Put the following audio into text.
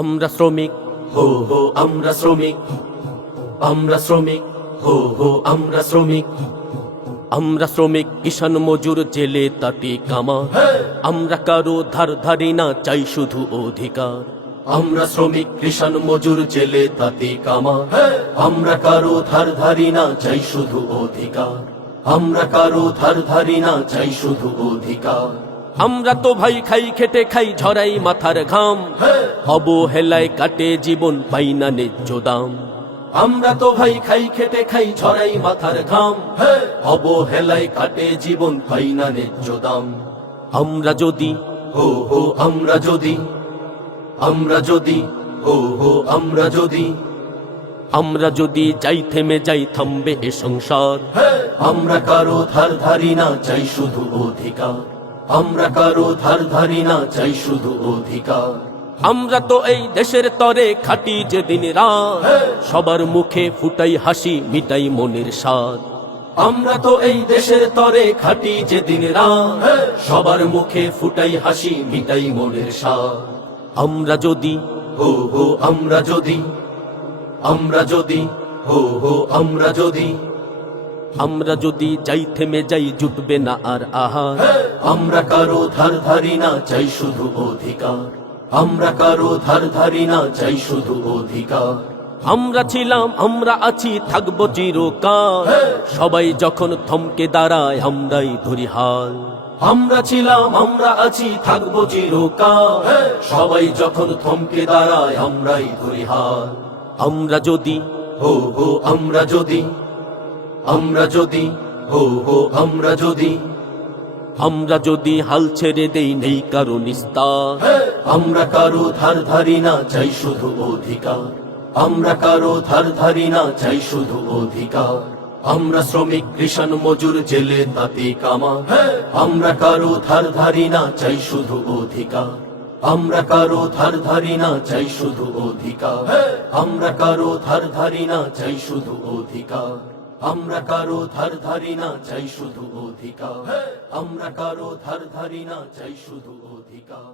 আমরা শ্রমিক, হো হো আমরা শ্রমিক, আমরা শ্রমিক, হো হো আমরা শ্রমিক। আমরা শ্রমিক, কিষান মজুর, জেলে তাঁতি কামার। আমরা কারো ধার ধারি না, চাই শুধু অধিকার। আমরা শ্রমিক, কৃষাণ মজুর, জেলে তাঁতি কামার। আমরা কারো ধার ধারি না, চাই শুধু অধিকার। আমরা কারো ধার ধারি না, চাই শুধু অধিকার। আমরা তো ভাই খাই, খেটে খাই, ঝরাই মাথার ঘাম। অবহেলায় কাটে জীবন, পাই না ন্যায্য দাম। আমরা তো ভাই খাই, খেটে খাই, ঝরাই মাথার ঘাম। অবহেলায় কাটে জীবন, পাই না ন্যায্য দাম। আমরা যদি, হো হো আমরা যদি, আমরা যদি, হো হো আমরা যদি, আমরা যদি যাই, থেমে যাই, থামবে এ সংসার। আমরা কারো ধার ধারি না, চাই শুধু অধিকার। আমরা কারো ধার ধারি না, চাই শুধু অধিকার। আমরা তো এই দেশের তরে খাটি যে দিন রাত, সবার মুখে ফুটাই হাসি, মিটাই মনের স্বাদ। আমরা তো এই দেশের তরে খাটি যে দিন রাত, সবার মুখে ফুটাই হাসি, মিটাই মনের স্বাদ। আমরা যদি, হো হো আমরা যদি, আমরা যদি, হো হো আমরা যদি, আমরা যদি যাই, থেমে যাই, জুটবে না আর আহার। আমরা কারো ধার ধারি না, চাই শুধু অধিকার। আমরা কারো ধার ধারি না, চাই শুধু অধিকার। আমরা ছিলাম, আমরা আছি, থাকবো চিরকাল। সবাই যখন থমকে দাঁড়ায়, আমরাই ধরি হাল। আমরা ছিলাম, আমরা আছি, থাকবো চিরকাল। সবাই যখন থমকে দাঁড়ায়, আমরাই ধরি হাল। আমরা যদি, হো হো আমরা যদি, আমরা যদি, হো হো আমরা যদি, আমরা যদি হাল ছেড়ে দেই, নেই কারো নিস্তার। আমরা কারো ধার ধারি না, চাই শুধু অধিকার। আমরা কারো ধার ধারি না, চাই শুধু অধিকার। আমরা শ্রমিক, কৃষাণ মজুর, জেলে তাঁতি কামার। আমরা কারো ধার ধারি না, চাই শুধু অধিকার। আমরা কারো ধার ধারি না, চাই শুধু অধিকার। আমরা কারো ধার ধারি না, চাই শুধু অধিকার। আমরা কারো ধার ধারি না, চাই শুধু অধিকার। আমরা কারো ধার ধারি না, চাই শুধু অধিকার।